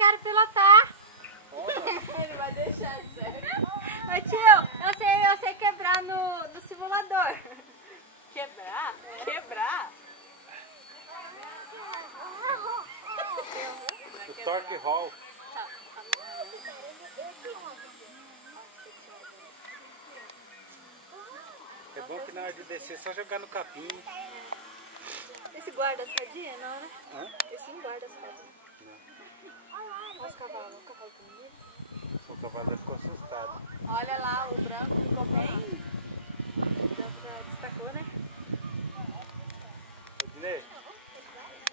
quero pilotar. Ele vai deixar, sério. Ô tio, eu sei quebrar no simulador. Quebrar? Quebrar? O Torque Hall. É bom que na hora de descer é só jogar no capim. Esse guarda as fadinhas, não, né? Hã? Esse não guarda as fadinhas. Não. Olha os cavalos, o cavalo bonito. O cavalo ficou assustado. Olha lá, o branco ficou bem. O branco já destacou, né? Ô, Dinei,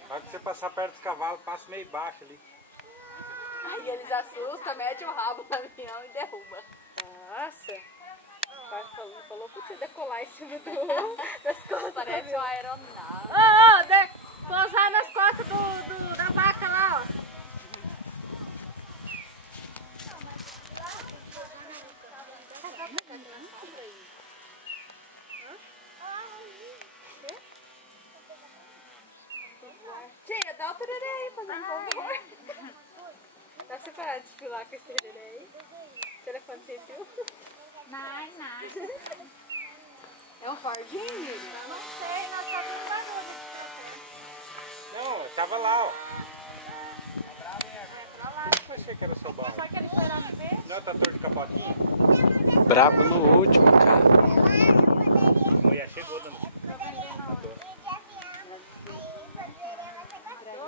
na hora que você passar perto dos cavalos, passa meio baixo ali. Aí eles assustam, mete o rabo no avião e derruba. Nossa. O pai falou pra você decolar em cima das costas. Parece uma aeronave. Pousar nas costas da vaca lá, ó. Tia, dá o tererê aí, fazendo favor. Dá pra você parar de desfilar com esse tererê aí? Telefone sem fio? Não. É um Fordinho, Miriam? Não sei, nós só vimos barulho. Não, eu tava lá, ó. Pra lá. Eu achei que era só barro. Só que ele foi lá no ver? Não é o trator de capotinha? Brabo no último, cara. A mulher chegou dando.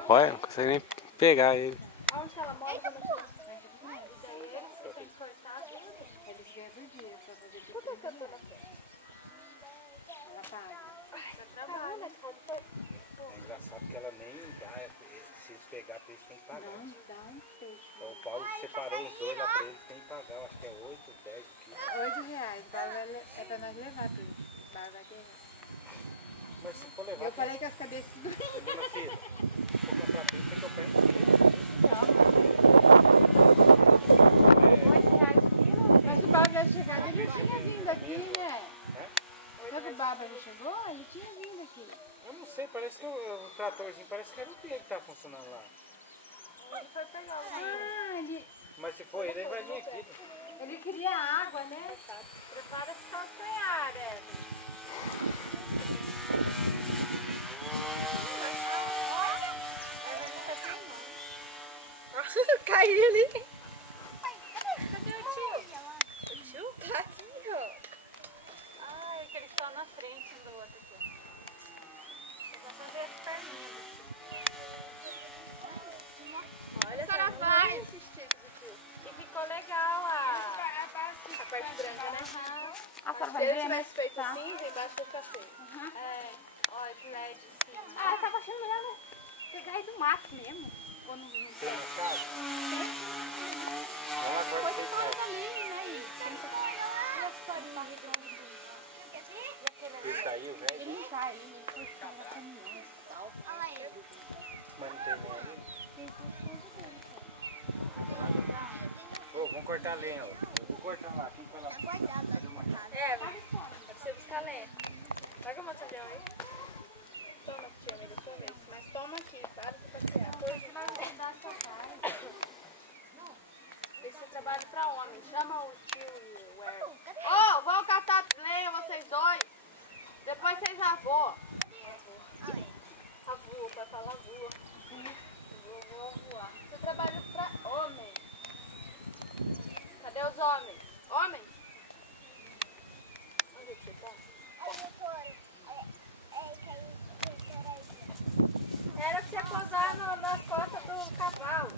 Olha, não consegue nem pegar ele. Aonde ela mora? E daí eles têm que cortar tudo. Eles chegam do dia pra fazer tudo. Por que eu tô na frente? Ela paga. É engraçado que ela nem dá. Se eles pegar pra eles, tem que pagar. Não dá um peixe. Então, o Paulo separou os dois lá pra eles, tem que pagar. Eu acho que é 8, 10 aqui. R$8. É pra nós levar tudo. O bar vai ter. Mas se for levar. Eu falei que as cabeças tudo. Dona Cida, se for comprar tudo, tem que eu pego. R$8 quilo. Mas o Baba já chegado, ele tinha vindo aqui, né? Quando o Baba já chegou, ele tinha vindo aqui. Eu não sei, parece que o tratorzinho parece que era o dele que tá funcionando lá. Ele foi pegar o Mas se for ele vai vir aqui. ele queria água, né? Prepara-se pra apoiar, Caiu ali. Cadê o tio? O tio? Tá aqui, ó. Ai, que eles estão na frente um do outro aqui. Eu vou fazer as perninhas. Olha, Senhora tá vai. muito assistido do tio. E ficou legal A parte branca, né? a Se ele ver, tivesse feito assim, embaixo fica feio. É, ó, esse LED assim. Ah, tava achando melhor pegar aí do mato mesmo. Ou não. Tem uma chave? Ela agora Pode tem falar chave. também, né? Ele caiu, velho. Ele não tá aí, ele foi ficar no caminhão. Mas não tem mão ali. Ô, vamos cortar a lenha, ó. Eu vou cortar lá, quem foi lá? Cadê uma chave? É pra você buscar lenha. Pega uma tendel aí. Toma, tia, me deixa eu ver. Mas toma aqui, para de passear. Hoje nós vamos dar essa parte. Esse trabalho pra homem. Chama o tio e o Erwin. Ô, vão catar lenha vocês dois. Depois vocês avô. Avô, o pai fala avô. Vou voar. Esse trabalho pra homem. Cadê os homens? Homens? Onde é que você tá? Era pra você posar nas costas do cavalo.